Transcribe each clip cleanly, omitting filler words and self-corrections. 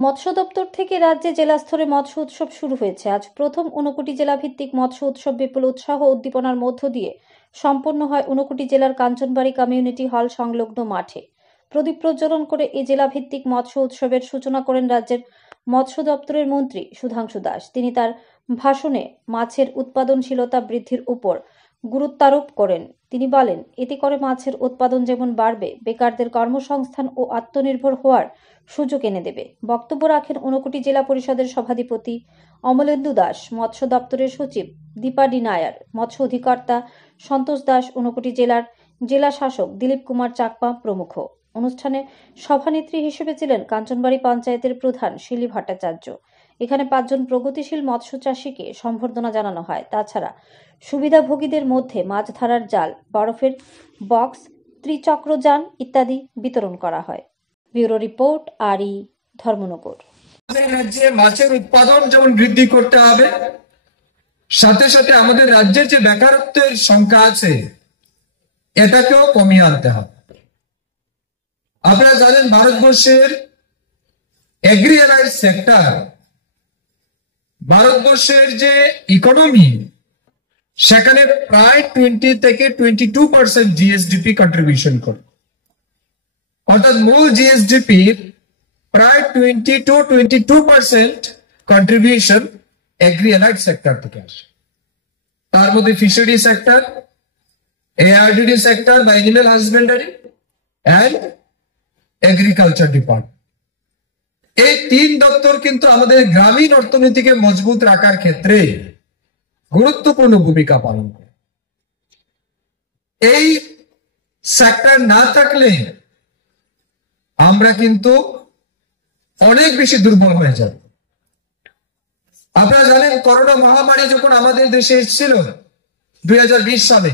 মৎস্য দপ্তর থেকে রাজ্যে জেলা স্তরে মৎস্য উৎসব শুরু হয়েছে। আজ প্রথম ঊনকোটি জেলা ভিত্তিক মৎস্য উৎসব বিপুল উৎসাহ ও উদ্দীপনার মধ্য দিয়ে সম্পন্ন হয় ঊনকোটি জেলার কাঞ্চনবাড়ি কমিউনিটি হল সংলগ্ন মাঠে। প্রদীপ প্রজ্বলন করে এই জেলা ভিত্তিক মৎস্য উৎসবের সূচনা করেন রাজ্যের মৎস্য দপ্তরের মন্ত্রী সুধাংশু দাস। তিনি তার ভাষণে মাছের উৎপাদনশীলতা বৃদ্ধির উপর গুরুত্বারোপ করেন। তিনি বলেন, এতে করে মাছের উৎপাদন যেমন বাড়বে, বেকারদের কর্মসংস্থান ও আত্মনির্ভর হওয়ার সুযোগ এনে দেবে। বক্তব্য রাখেন ঊনকোটি জেলা পরিষদের সভাধিপতি অমলেন্দু দাস, মৎস্য দপ্তরের সচিব দীপা ডি নায়ার, মৎস্য অধিকর্তা সন্তোষ দাস, ঊনকোটি জেলার জেলা শাসক দিলীপ কুমার চাকমা প্রমুখ। অনুষ্ঠানে সভানেত্রী হিসেবে ছিলেন কাঞ্চনবাড়ি পঞ্চায়েতের প্রধান শিলি ভট্টাচার্য। এখানে 5 জন প্রগতিশীল মৎস্য চাষীকে সম্বর্ধনা জানানো হয়। তাছাড়া সুবিধাভোগীদের মধ্যে মাছ ধরার জাল, বরফের বক্স, ত্রিচক্রযান ইত্যাদি বিতরণ করা হয়। ব্যুরো রিপোর্ট, আরই, ধর্মনগর। আমাদের রাজ্যে মাছের উৎপাদন যেমন বৃদ্ধি করতে হবে, সাথে সাথে আমাদের রাজ্যের যে বেকারত্বের সংখ্যা আছে এটাকেও কমিয়ে আনতে হবে। আপনারা জানেন ভারতবর্ষের এগ্রি অ্যালাইড সেক্টর, ভারতবর্ষের যে ইকোনমি, সেখানে প্রায় 20 থেকে 22% জিএসডিপি কন্ট্রিবিউশন করে। অর্থাৎ মূল জিএসডিপি প্রায় 20-22% কন্ট্রিবিউশন এগ্রি অ্যালাইড সেক্টর থেকে আসে। তার মধ্যে ফিশারি সেক্টর, এআরডিডি সেক্টর বা animal husbandry and agriculture department, এই 3 দপ্তর কিন্তু আমাদের গ্রামীণ অর্থনীতিকে মজবুত রাখার ক্ষেত্রে গুরুত্বপূর্ণ ভূমিকা পালন করে। এই সেক্টর না থাকলে আমরা কিন্তু অনেক বেশি দুর্বল হয়ে যাব। আপনারা জানেন করোনা মহামারী যখন আমাদের দেশে এসেছিল 2020 সালে,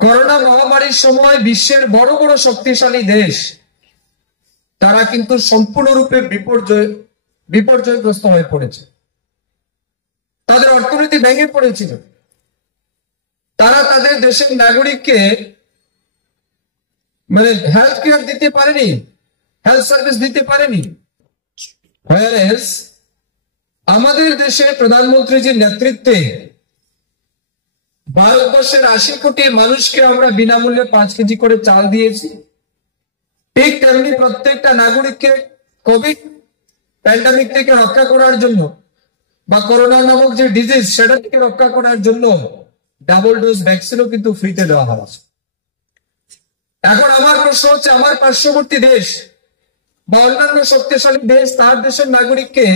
করোনা মহামারীর সময় বিশ্বের বড় বড় শক্তিশালী দেশ তারা কিন্তু সম্পূর্ণরূপে বিপর্যয়গ্রস্ত হয়ে পড়েছে। তাদের অর্থনীতি ভেঙে পড়েছিল। তারা তাদের দেশের নাগরিককে হেলথ কেয়ার দিতে পারেনি, হেলথ সার্ভিস দিতে পারেনি। Whereas আমাদের দেশে প্রধানমন্ত্রীজির নেতৃত্বে ভারতবর্ষের 80 কোটি মানুষকে আমরা বিনামূল্যে 5 কেজি করে চাল দিয়েছি। ঠিক তেমনি প্রত্যেকটা নাগরিককে কোভিড প্যান্ডামিক থেকে রক্ষা করার জন্য বা করোনা নামক যে ডিজিজ সেটা থেকে রক্ষা করার জন্য ডাবল ডোজ ভ্যাকসিনও কিন্তু ফ্রিতে দেওয়া হচ্ছে। এখন আমার প্রশ্ন হচ্ছে, আমার পার্শ্ববর্তী দেশ বা অন্যান্য শক্তিশালী দেশ তার দেশের নাগরিককে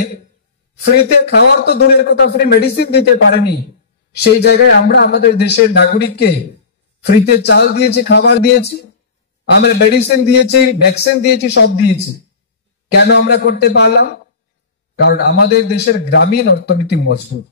ফ্রিতে খাওয়ার তো দূরের কথা, ফ্রি মেডিসিন দিতে পারেনি। সেই জায়গায় আমরা আমাদের দেশের নাগরিককে ফ্রিতে চাল দিয়েছি, খাবার দিয়েছি, আমরা মেডিসিন দিয়েছি, ভ্যাকসিন দিয়েছি, সব দিয়েছি। কেন আমরা করতে পারলাম? কারণ আমাদের দেশের গ্রামীণ অর্থনীতি মজবুত।